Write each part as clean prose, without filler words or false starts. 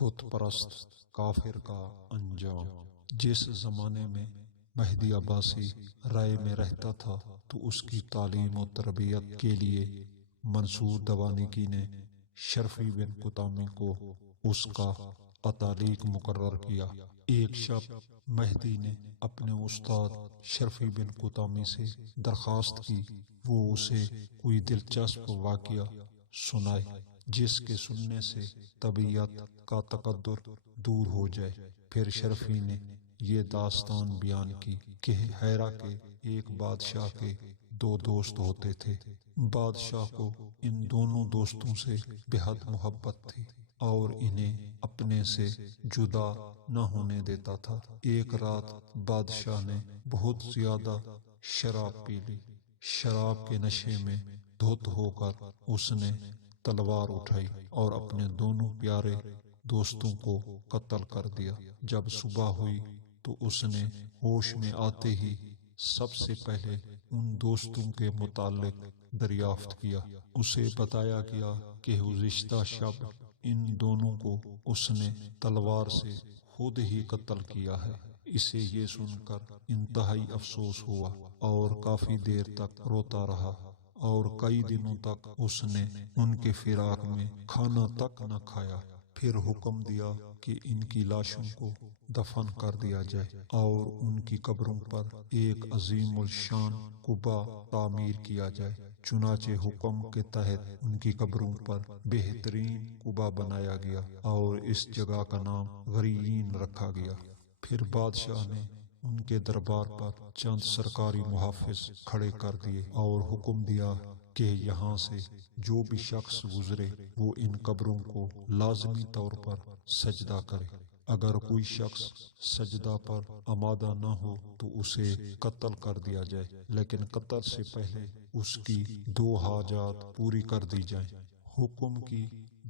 بت پرست کافر کا انجام۔ جس زمانے میں مہدی عباسی رائے میں رہتا تھا تو اس کی تعلیم و تربیت کے لیے منصور دوانیکی نے شرفی بن قطامی کو اس کا اتالیق مقرر کیا۔ ایک شب مہدی نے اپنے استاد شرفی بن قطامی سے درخواست کی وہ اسے کوئی دلچسپ واقعہ سنائے جس کے سننے سے طبیعت کا تقدر دور ہو جائے۔ پھر شرفی نے یہ داستان بیان کی کہ ہیرا کے ایک بادشاہ کے دو دوست ہوتے تھے۔ بادشاہ کو ان دونوں دوستوں سے بے حد محبت تھی اور انہیں اپنے سے جدا نہ ہونے دیتا تھا۔ ایک رات بادشاہ نے بہت زیادہ شراب پی لی۔ شراب کے نشے میں دھت ہو کر اس نے تلوار اٹھائی اور اپنے دونوں پیارے دوستوں کو قتل کر دیا۔ جب صبح ہوئی تو اس نے ہوش میں آتے ہی سب سے پہلے ان دوستوں کے متعلق دریافت کیا۔ اسے بتایا گیا کہ گزشتہ شب ان دونوں کو اس نے تلوار سے خود ہی قتل کیا ہے۔ اسے یہ سن کر انتہائی افسوس ہوا اور کافی دیر تک روتا رہا اور کئی دنوں تک اس نے ان کے فراق میں کھانا تک نہ کھایا۔ پھر حکم دیا کہ ان کی لاشوں کو دفن کر دیا جائے اور ان کی قبروں پر ایک عظیم الشان قبہ تعمیر کیا جائے۔ چنانچہ حکم کے تحت ان کی قبروں پر بہترین قبہ بنایا گیا اور اس جگہ کا نام غریین رکھا گیا۔ پھر بادشاہ نے ان کے دربار پر چند سرکاری محافظ کھڑے کر دیے اور حکم دیا کہ یہاں سے جو بھی شخص گزرے وہ ان قبروں کو لازمی طور پر سجدہ کرے۔ اگر کوئی شخص سجدہ پر آمادہ نہ ہو تو اسے قتل کر دیا جائے، لیکن قتل سے پہلے اس کی 2 حاجات پوری کر دی جائیں۔ حکم کی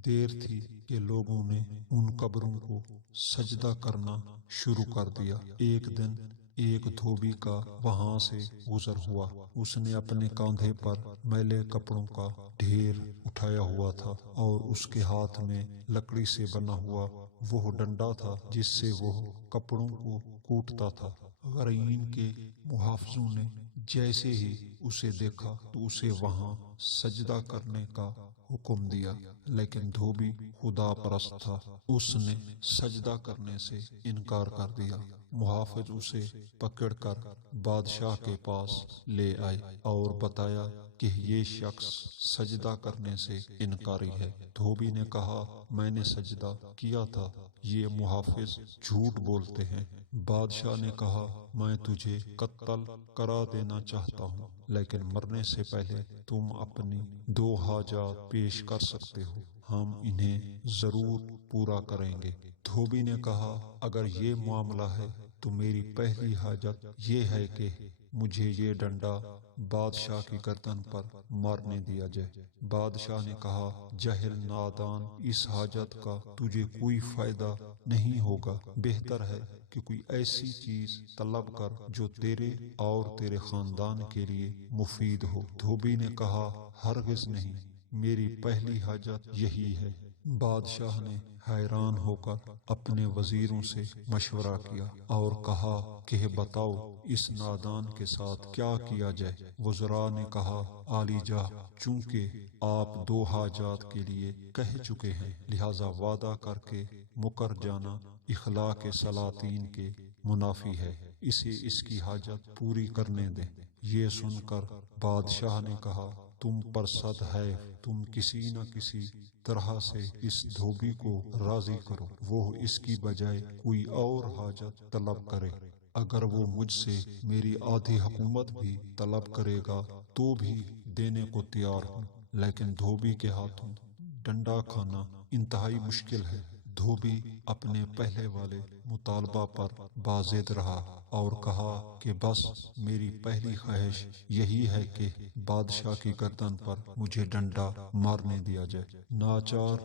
دیر تھی کہ لوگوں نے ان قبروں کو سجدہ کرنا شروع کر دیا۔ ایک دن ایک دھوبی کا وہاں سے گزر ہوا۔ اس نے اپنے کاندھے پر میلے کپڑوں کا ڈھیر اٹھایا ہوا تھا اور اس کے ہاتھ میں لکڑی سے بنا ہوا وہ ڈنڈا تھا جس سے وہ کپڑوں کو کوٹتا تھا۔ غرین کے محافظوں نے جیسے ہی اسے دیکھا تو اسے وہاں سجدہ کرنے کا حکم دیا، لیکن دھوبی خدا پرست تھا۔ اس نے سجدہ کرنے سے انکار کر دیا۔ محافظ اسے پکڑ کر بادشاہ کے پاس لے آئے اور بتایا کہ یہ شخص سجدہ کرنے سے انکاری ہے۔ دھوبی نے کہا میں نے سجدہ کیا تھا، یہ محافظ جھوٹ بولتے ہیں۔ بادشاہ نے کہا میں تجھے قتل کرا دینا چاہتا ہوں، لیکن مرنے سے پہلے تم اپنی 2 حاجات پیش کر سکتے ہو، ہم انہیں ضرور پورا کریں گے۔ دھوبی نے کہا اگر یہ معاملہ ہے تو میری پہلی حاجت یہ ہے کہ مجھے یہ ڈنڈا بادشاہ کی گردن پر مارنے دیا جائے۔ بادشاہ نے کہا جاہل نادان، اس حاجت کا تجھے کوئی فائدہ نہیں ہوگا، بہتر ہے کہ کوئی ایسی چیز طلب کر جو تیرے اور تیرے خاندان کے لیے مفید ہو۔ دھوبی نے کہا ہرگز نہیں، میری پہلی حاجت یہی ہے۔ بادشاہ نے حیران ہو کر اپنے وزیروں سے مشورہ کیا اور کہا کہ بتاؤ اس نادان کے ساتھ کیا کیا جائے۔ وزراء نے کہا عالی جاہ، چونکہ آپ 2 حاجات کے لیے کہہ چکے ہیں لہذا وعدہ کر کے مکر جانا اخلاق سلاطین کے منافی ہے، اسے اس کی حاجت پوری کرنے دیں۔ یہ سن کر بادشاہ نے کہا تم پر صد ہے، تم کسی نہ کسی طرح سے اس دھوبی کو راضی کرو، وہ اس کی بجائے کوئی اور حاجت طلب کرے۔ اگر وہ مجھ سے میری آدھی حکومت بھی طلب کرے گا تو بھی دینے کو تیار ہوں، لیکن دھوبی کے ہاتھوں ڈنڈا کھانا انتہائی مشکل ہے۔ دھوبی اپنے پہلے والے مطالبہ پر باضد رہا اور کہا کہ بس میری پہلی خواہش یہی ہے کہ بادشاہ کی گردن پر مجھے ڈنڈا مارنے دیا جائے۔ ناچار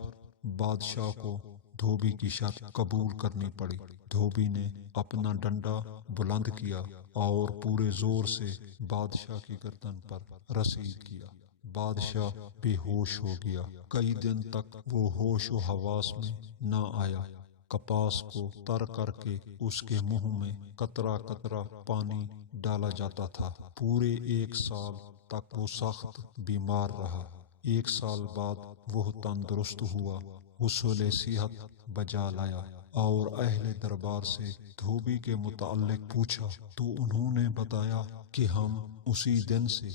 بادشاہ کو دھوبی کی شرط قبول کرنی پڑی۔ دھوبی نے اپنا ڈنڈا بلند کیا اور پورے زور سے بادشاہ کی گردن پر رسید کیا۔ بادشاہ بے ہوش ہو گیا۔ کئی دن تک وہ ہوش و حواس میں نہ آیا۔ کپاس کو تر کر کے اس کے منہ میں قطرہ قطرہ پانی ڈالا جاتا تھا۔ پورے 1 سال تک وہ سخت بیمار رہا۔ 1 سال بعد وہ تندرست ہوا، حصول صحت بجا لایا اور اہل دربار سے دھوبی کے متعلق پوچھا تو انہوں نے بتایا کہ ہم اسی دن سے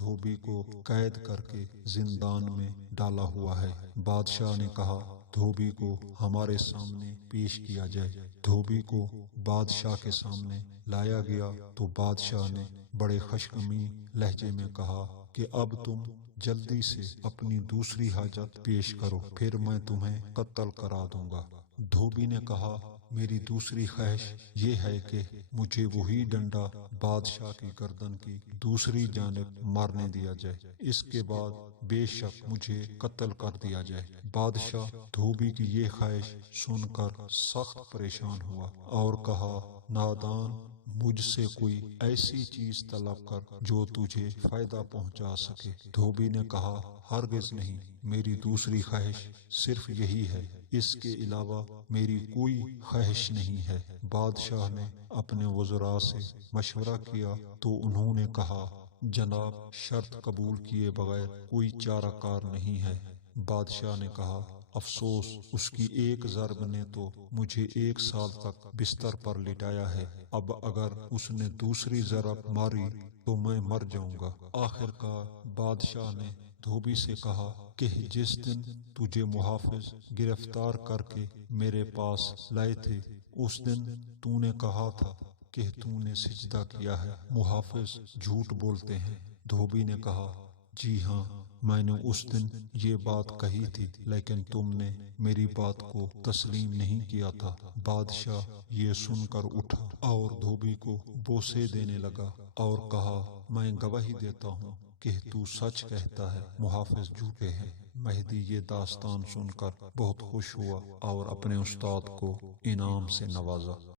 دھوبی کو قید کر کے زندان میں ڈالا ہوا ہے۔ بادشاہ نے کہا دھوبی کو ہمارے سامنے پیش کیا جائے۔ دھوبی کو بادشاہ کے سامنے لایا گیا تو بادشاہ نے بڑے خشمگین لہجے میں کہا کہ اب تم جلدی سے اپنی دوسری حاجت پیش کرو، پھر میں تمہیں قتل کرا دوں گا۔ دھوبی نے کہا میری دوسری خواہش یہ ہے کہ مجھے وہی ڈنڈا بادشاہ کی گردن کی دوسری جانب مارنے دیا جائے، اس کے بعد بے شک مجھے قتل کر دیا جائے۔ بادشاہ دھوبی کی یہ خواہش سن کر سخت پریشان ہوا اور کہا نادان، مجھ سے کوئی ایسی چیز طلب کر جو تجھے فائدہ پہنچا سکے۔ دھوبی نے کہا ہرگز نہیں، میری دوسری خواہش صرف یہی ہے، اس کے علاوہ میری کوئی خواہش نہیں ہے۔ بادشاہ نے اپنے وزراء سے مشورہ کیا تو انہوں نے کہا جناب، شرط قبول کیے بغیر کوئی چارہ کار نہیں ہے۔ بادشاہ نے کہا افسوس، اس کی ایک ضرب نے تو مجھے 1 سال تک بستر پر لٹایا ہے، اب اگر اس نے دوسری ضرب ماری تو میں مر جاؤں گا۔ آخر کار بادشاہ نے دھوبی سے کہا کہ جس دن تجھے محافظ گرفتار کر کے میرے پاس لائے تھے اس دن تو نے کہا تھا کہ تو نے سجدہ کیا ہے، محافظ جھوٹ بولتے ہیں۔ دھوبی نے کہا جی ہاں، میں نے اس دن یہ بات کہی تھی، لیکن تم نے میری بات کو تسلیم نہیں کیا تھا۔ بادشاہ یہ سن کر اٹھا اور دھوبی کو بوسے دینے لگا اور کہا میں گواہی دیتا ہوں کہ تو سچ کہتا ہے، محافظ جھوٹے ہیں۔ مہدی یہ داستان سن کر بہت خوش ہوا اور اپنے استاد کو انعام سے نوازا۔